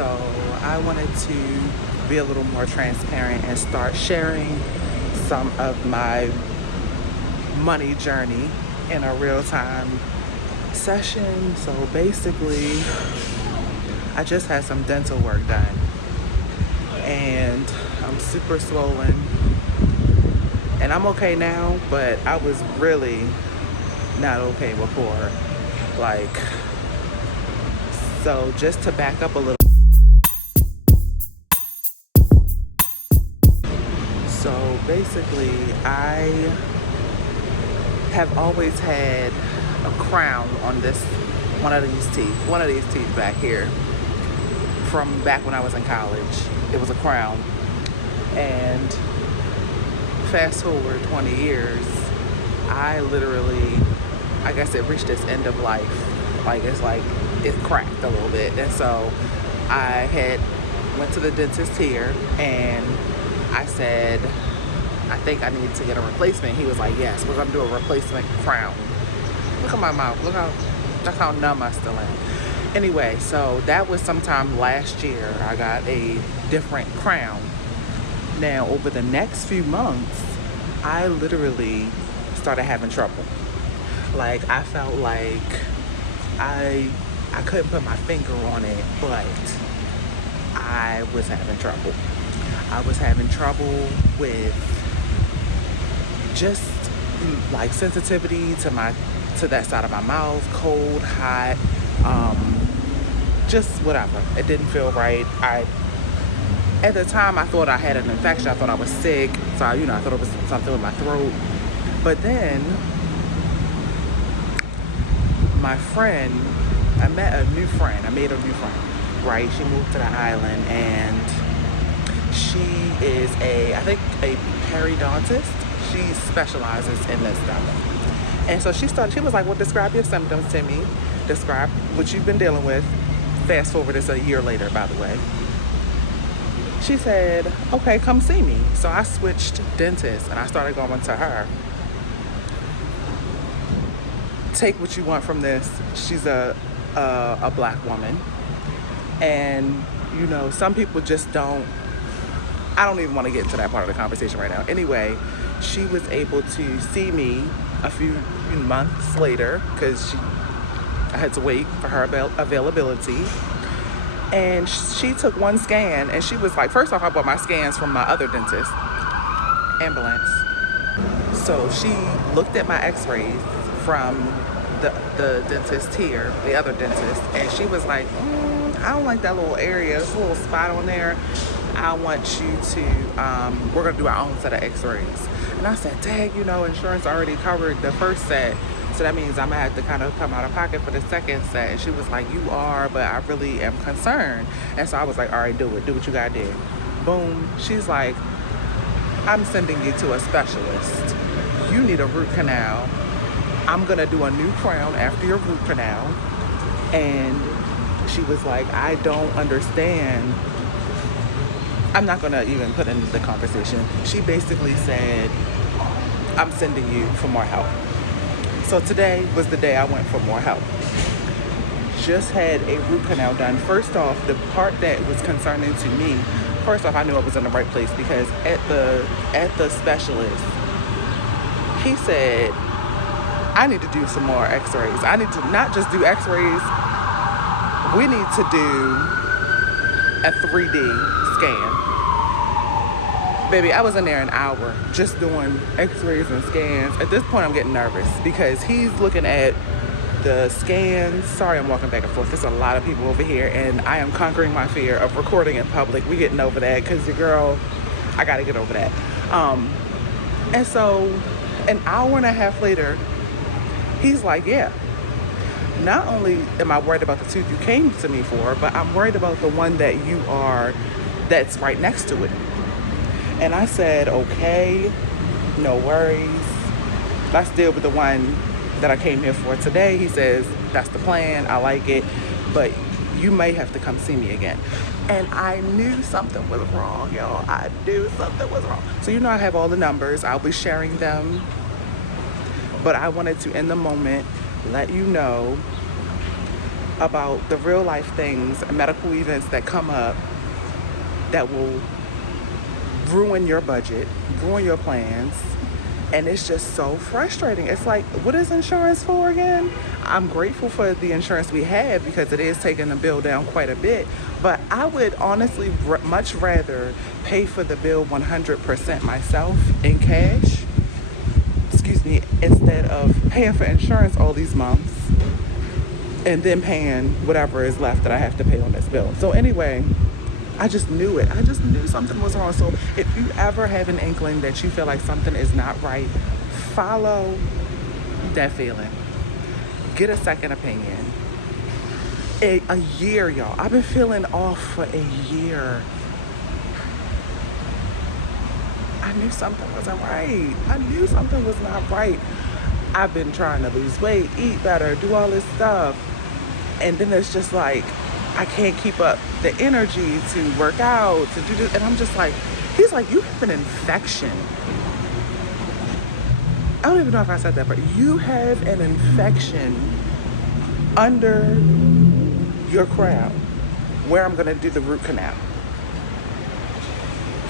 So I wanted to be a little more transparent and start sharing some of my money journey in a real-time session. So basically, I just had some dental work done and I'm super swollen, and I'm okay now, but I was really not okay before. So just to back up a little. So basically, I have always had a crown on one of these teeth back here from back when I was in college. It was a crown. And fast forward 20 years, I guess it reached its end of life. It cracked a little bit. And so I went to the dentist here and I said, I think I need to get a replacement. He was like, yes, we're gonna do a replacement crown. Look at my mouth, that's how numb I still am. Anyway, so that was sometime last year. I got a different crown. Now, over the next few months, I literally started having trouble. I felt like I couldn't put my finger on it, but I was having trouble. I was having trouble with just sensitivity to that side of my mouth, cold, hot, just whatever. It didn't feel right. At the time, I thought I had an infection. I thought I was sick. So, I thought it was something with my throat. But then, I made a new friend, right? She moved to the island, and she is I think a periodontist. She specializes in this stuff. And so she was like, well, describe your symptoms to me. Describe what you've been dealing with. Fast forward, it's a year later, by the way. She said, okay, come see me. So I switched dentists and I started going to her. Take what you want from this. She's a black woman. And, some people just I don't even want to get into that part of the conversation right now. Anyway, she was able to see me a few months later because I had to wait for her availability. And she took one scan and she was like, first off, I bought my scans from my other dentist, ambulance. So she looked at my x-rays from the dentist here, the other dentist, and she was like, I don't like that little area, this little spot on there. I want you to, we're gonna do our own set of x-rays. And I said, dang, insurance already covered the first set. So that means I'm gonna have to kind of come out of pocket for the second set. And she was like, you are, but I really am concerned. And so I was like, all right, do what you gotta do. Boom. She's like, I'm sending you to a specialist. You need a root canal. I'm gonna do a new crown after your root canal. And she was like, I don't understand. I'm not gonna even put in the conversation. She basically said, I'm sending you for more help. So today was the day I went for more help. Just had a root canal done. First off, the part that was concerning to me, first off, I knew I was in the right place because at the specialist, he said, I need to do some more x-rays. I need to not just do x-rays, we need to do a 3D scan. Baby, I was in there an hour just doing x-rays and scans. At this point, I'm getting nervous because he's looking at the scans. Sorry, I'm walking back and forth. There's a lot of people over here, and I am conquering my fear of recording in public. We're getting over that because your girl, I got to get over that. And so an hour and a half later, he's like, yeah, not only am I worried about the tooth you came to me for, but I'm worried about the one that's right next to it. And I said, okay, no worries. Let's deal with the one that I came here for today. He says, that's the plan. I like it. But you may have to come see me again. And I knew something was wrong, y'all. I knew something was wrong. So I have all the numbers. I'll be sharing them. But I wanted to, in the moment, let you know about the real life things, medical events that come up that will ruin your budget, ruin your plans. And it's just so frustrating. It's like, what is insurance for again? I'm grateful for the insurance we have because it is taking the bill down quite a bit. But I would honestly much rather pay for the bill 100% myself in cash, instead of paying for insurance all these months and then paying whatever is left that I have to pay on this bill. So anyway, I just knew it. I just knew something was wrong. So if you ever have an inkling that you feel like something is not right, follow that feeling. Get a second opinion. A year, y'all. I've been feeling off for a year. I knew something wasn't right. I knew something was not right. I've been trying to lose weight, eat better, do all this stuff. And then it's just like, I can't keep up the energy to work out, to do this. And I'm just like, he's like, you have an infection. I don't even know if I said that, but you have an infection under your crown where I'm going to do the root canal.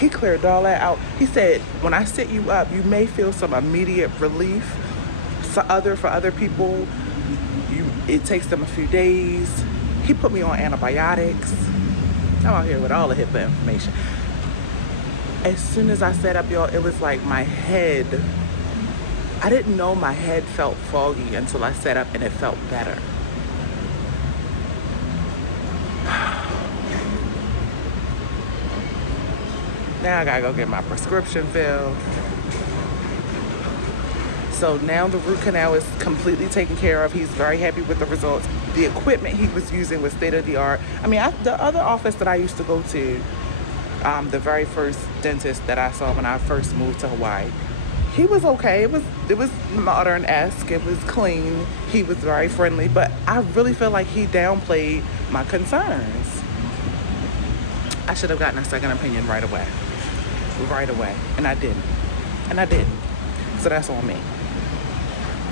He cleared all that out. He said, when I sit you up, you may feel some immediate relief. For other people, it takes them a few days. He put me on antibiotics. I'm out here with all the HIPAA information. As soon as I sat up, y'all, it was like my head. I didn't know my head felt foggy until I sat up and it felt better. Now I gotta go get my prescription filled. So now the root canal is completely taken care of. He's very happy with the results. The equipment he was using was state of the art. I mean, the other office that I used to go to, the very first dentist that I saw when I first moved to Hawaii, he was okay. It was modern-esque. It was clean. He was very friendly, but I really feel like he downplayed my concerns. I should have gotten a second opinion right away, and I didn't. So that's on me.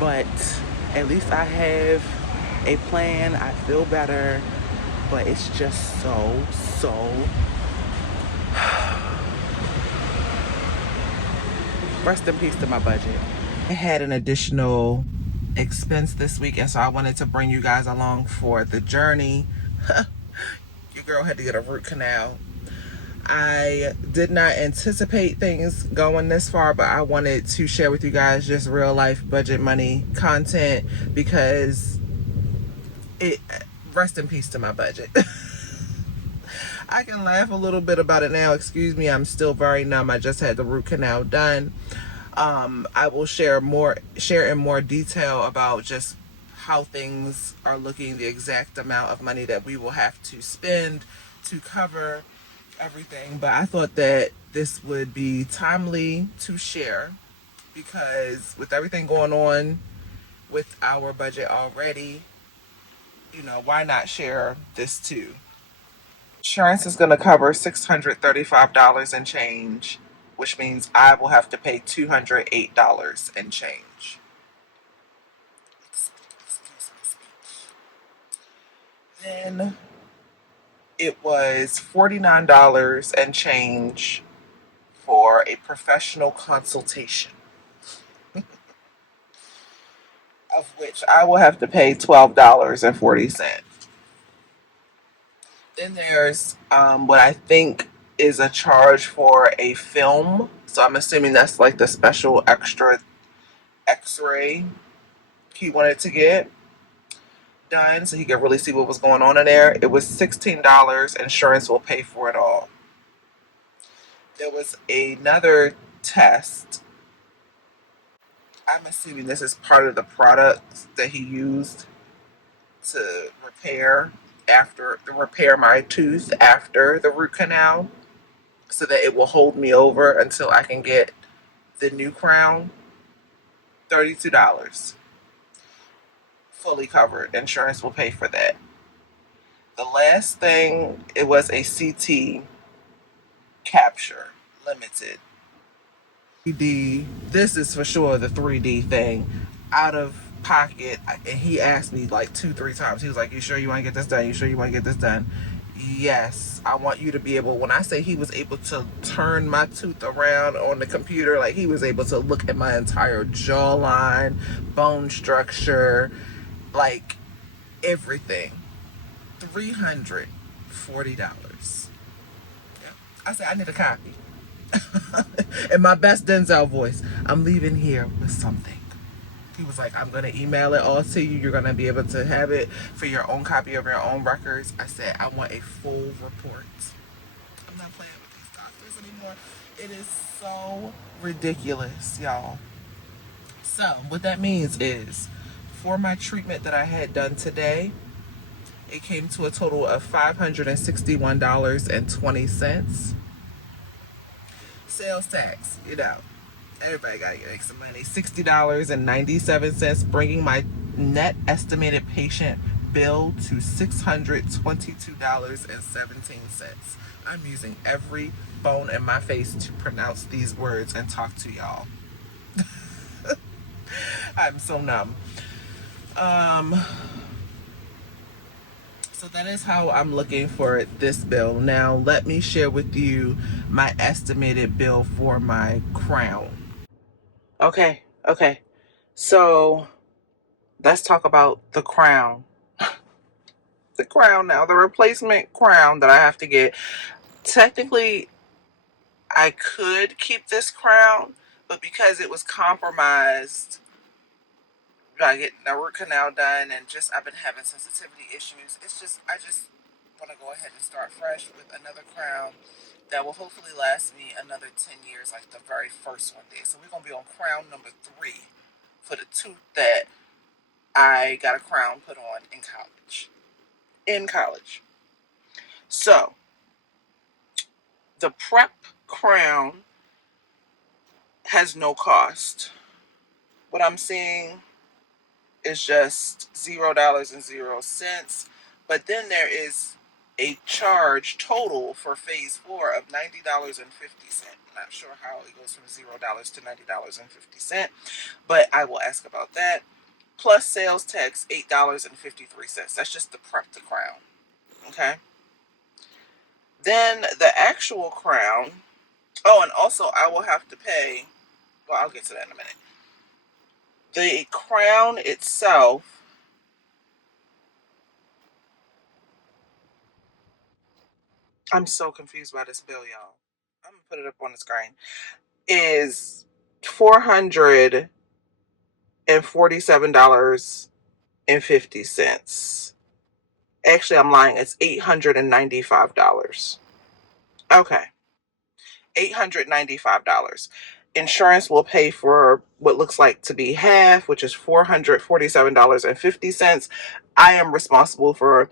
But at least I have a plan. I feel better, but it's just so rest in peace to my budget. I had an additional expense this week, and so I wanted to bring you guys along for the journey. Your girl had to get a root canal. I did not anticipate things going this far, but I wanted to share with you guys just real life budget money content because rest in peace to my budget. I can laugh a little bit about it now. Excuse me, I'm still very numb. I just had the root canal done. I will share in more detail about just how things are looking, the exact amount of money that we will have to spend to cover everything. But I thought that this would be timely to share because with everything going on with our budget already, why not share this too? Insurance is going to cover $635 and change, which means I will have to pay $208 and change. Then it was $49 and change for a professional consultation, of which I will have to pay $12.40. Then there's what I think is a charge for a film. So I'm assuming that's like the special extra x-ray he wanted to get done so he could really see what was going on in there. It was $16. Insurance will pay for it all. There was another test. I'm assuming this is part of the product that he used to repair my tooth after the root canal so that it will hold me over until I can get the new crown. $32. Fully covered. Insurance will pay for that. The last thing, it was a CT capture limited. 3D, this is for sure the 3D thing. Out of pocket, and he asked me like 2-3 times. He was like, you sure you want to get this done? You sure you want to get this done? Yes, I want you to be able, when I say he was able to turn my tooth around on the computer, like he was able to look at my entire jawline, bone structure, like everything. $340. Yeah. I said, I need a copy. In my best Denzel voice, I'm leaving here with something. He was like, I'm going to email it all to you. You're going to be able to have it for your own copy of your own records. I said, I want a full report. I'm not playing with these doctors anymore. It is so ridiculous, y'all. So what that means is, for my treatment that I had done today, it came to a total of $561.20. Sales tax, you know, everybody gotta make some money. $60.97, bringing my net estimated patient bill to $622.17. I'm using every bone in my face to pronounce these words and talk to y'all. I'm so numb. So that is how I'm looking for this bill. Now, let me share with you my estimated bill for my crown. Okay. So let's talk about the crown. The crown now, the replacement crown that I have to get. Technically, I could keep this crown, but because it was compromised by getting the root canal done, and just I've been having sensitivity issues, I just want to go ahead and start fresh with another crown that will hopefully last me another 10 years like the very first one did. So we're going to be on crown number 3 for the tooth that I got a crown put on in college. So the prep crown has no cost. What I'm seeing is just $0.00. But then there is a charge total for phase 4 of $90.50. Not sure how it goes from $0 to $90.50, but I will ask about that. Plus sales tax, $8.53. That's just the prep the crown. Okay. Then the actual crown. Oh, and also I will have to pay. Well, I'll get to that in a minute. The crown itself. I'm so confused by this bill, y'all. I'm gonna put it up on the screen. Is $447.50. Actually, I'm lying. It's $895. Okay. $895. Insurance will pay for what looks like to be half, which is $447.50. I am responsible for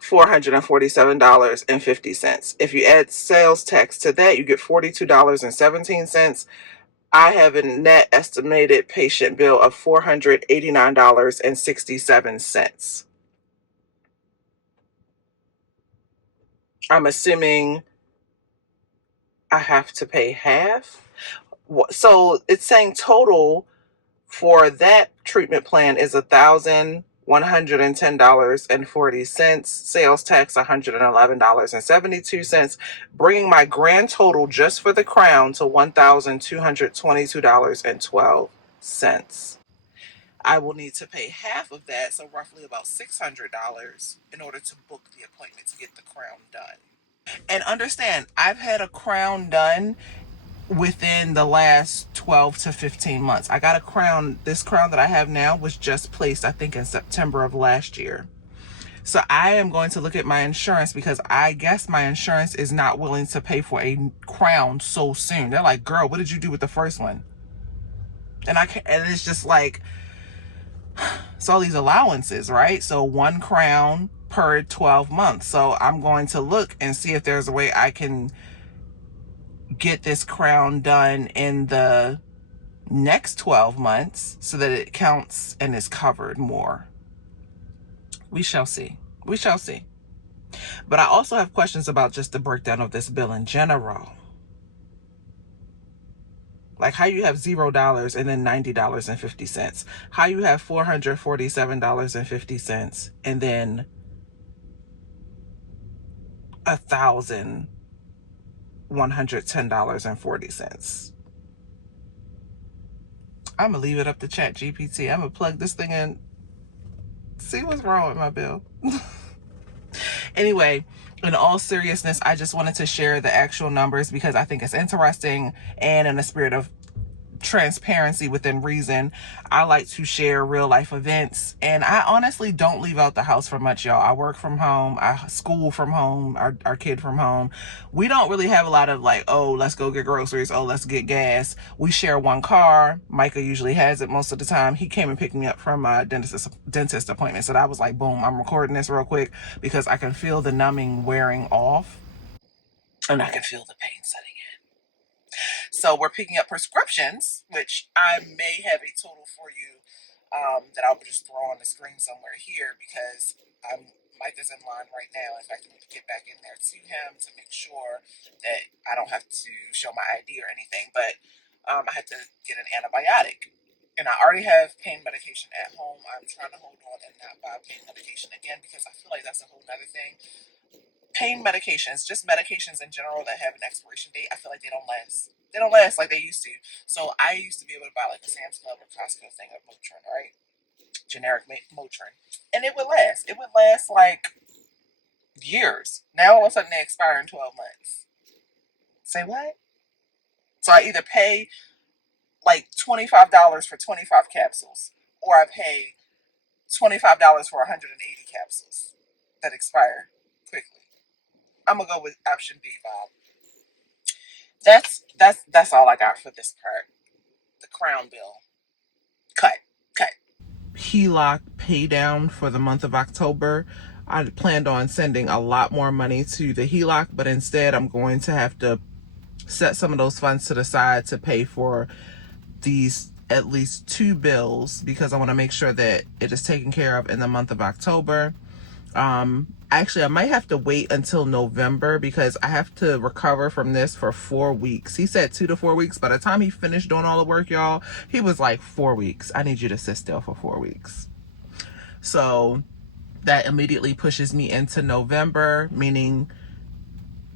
$447.50. If you add sales tax to that, you get $42.17. I have a net estimated patient bill of $489.67. I'm assuming I have to pay half. So it's saying total for that treatment plan is $1,110.40. Sales tax $111.72, bringing my grand total just for the crown to $1,222.12. I will need to pay half of that, so roughly about $600, in order to book the appointment to get the crown done. And understand, I've had a crown done within the last 12 to 15 months. I got a crown. This crown that I have now was just placed, I think, in September of last year. So I am going to look at my insurance, because I guess my insurance is not willing to pay for a crown so soon. They're like, girl, what did you do with the first one? And it's just like, it's all these allowances, right? So 1 crown per 12 months. So I'm going to look and see if there's a way I can get this crown done in the next 12 months so that it counts and is covered more. We shall see. But I also have questions about just the breakdown of this bill in general. Like how you have $0 and then $90.50. How you have $447.50 and then $1,110.40. I'm gonna leave it up to Chat GPT. I'm gonna plug this thing in, see what's wrong with my bill. Anyway, in all seriousness, I just wanted to share the actual numbers because I think it's interesting, and in the spirit of transparency within reason, I like to share real life events. And I honestly don't leave out the house for much, y'all. I work from home, I school from home, our kid from home. We don't really have a lot of like, oh, let's go get groceries, oh, let's get gas. We share one car. Micah usually has it most of the time. He came and picked me up from a dentist appointment. So that was like, boom, I'm recording this real quick because I can feel the numbing wearing off and I can feel the pain setting in. So we're picking up prescriptions, which I may have a total for you that I'll just throw on the screen somewhere here because Micah's in line right now. In fact, I need to get back in there to him to make sure that I don't have to show my ID or anything. But I had to get an antibiotic. And I already have pain medication at home. I'm trying to hold on and not buy pain medication again because I feel like that's a whole nother thing. Pain medications, just medications in general that have an expiration date, I feel like they don't last. They don't last like they used to. So I used to be able to buy like a Sam's Club or Costco thing of Motrin, right? Generic Motrin. And it would last. It would last like years. Now all of a sudden they expire in 12 months. Say what? So I either pay like $25 for 25 capsules or I pay $25 for 180 capsules that expire quickly. I'm gonna go with option B, Bob. That's all I got for this part. The crown bill. Cut. HELOC pay down for the month of October. I planned on sending a lot more money to the HELOC, but instead I'm going to have to set some of those funds to the side to pay for these at least 2 bills because I want to make sure that it is taken care of in the month of October. Actually, I might have to wait until November because I have to recover from this for 4 weeks. He said 2 to 4 weeks. By the time he finished doing all the work, y'all, he was like 4 weeks. I need you to sit still for 4 weeks. So that immediately pushes me into November, meaning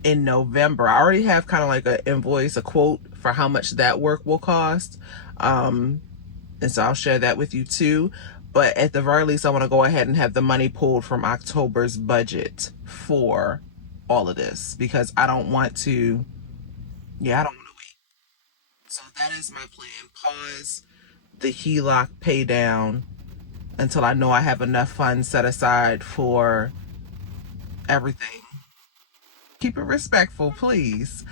in November, I already have kind of like an invoice, a quote for how much that work will cost. And so I'll share that with you too. But at the very least, I want to go ahead and have the money pulled from October's budget for all of this because I don't want to, I don't want to wait. So that is my plan. Pause the HELOC pay down until I know I have enough funds set aside for everything. Keep it respectful, please.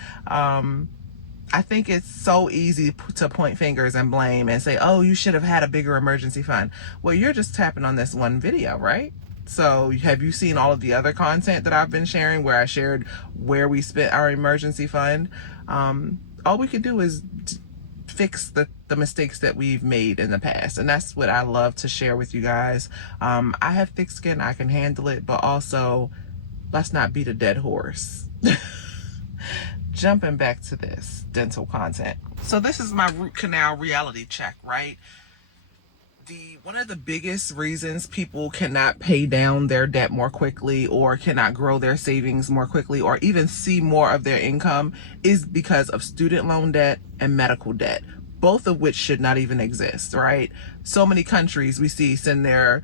I think it's so easy to point fingers and blame and say, oh, you should have had a bigger emergency fund. Well, you're just tapping on this one video, right? So have you seen all of the other content that I've been sharing where I shared where we spent our emergency fund? All we could do is fix the mistakes that we've made in the past. And that's what I love to share with you guys. I have thick skin, I can handle it, but also let's not beat a dead horse. Jumping back to this dental content. So this is my root canal reality check, right? One of the biggest reasons people cannot pay down their debt more quickly or cannot grow their savings more quickly or even see more of their income is because of student loan debt and medical debt, both of which should not even exist, right? So many countries we see send their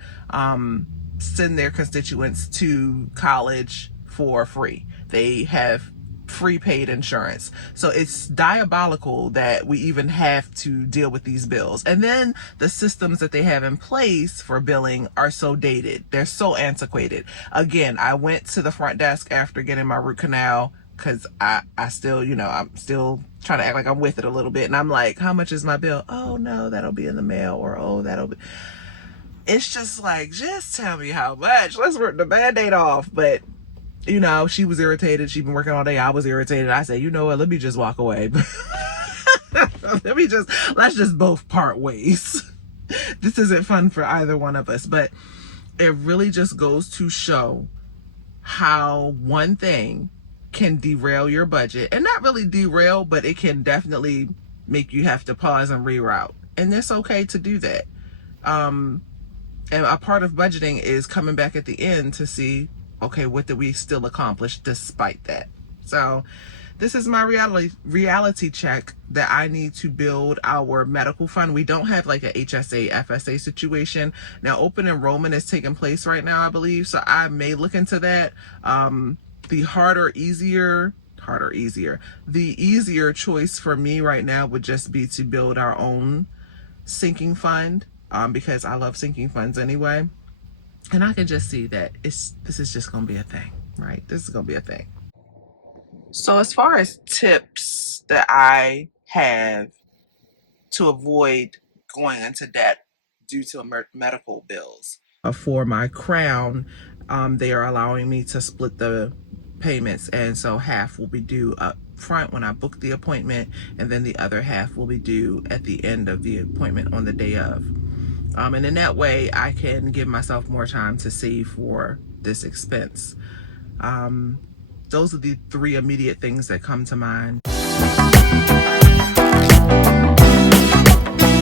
constituents to college for free. They have free paid insurance. So it's diabolical that we even have to deal with these bills. And then the systems that they have in place for billing are so dated. They're so antiquated. Again, I went to the front desk after getting my root canal because I still, I'm still trying to act like I'm with it a little bit. And I'm like, how much is my bill? Oh no, that'll be in the mail. Or, oh, that'll be. It's just like, just tell me how much. Let's rip the Band-Aid off. But she was irritated. She'd been working all day. I was irritated. I said, you know what? Let me just walk away. Let's just both part ways. This isn't fun for either one of us. But it really just goes to show how one thing can derail your budget. And not really derail, but it can definitely make you have to pause and reroute. And it's okay to do that. And a part of budgeting is coming back at the end to see, okay, what did we still accomplish despite that? So this is my reality check that I need to build our medical fund. We don't have like a HSA, FSA situation. Now, open enrollment is taking place right now, I believe. So I may look into that. The easier choice for me right now would just be to build our own sinking fund, because I love sinking funds anyway. And I can just see that this is just going to be a thing, right? This is going to be a thing. So as far as tips that I have to avoid going into debt due to medical bills, for my crown, they are allowing me to split the payments, and so half will be due up front when I book the appointment, and then the other half will be due at the end of the appointment on the day of. And in that way, I can give myself more time to save for this expense. Those are the three immediate things that come to mind.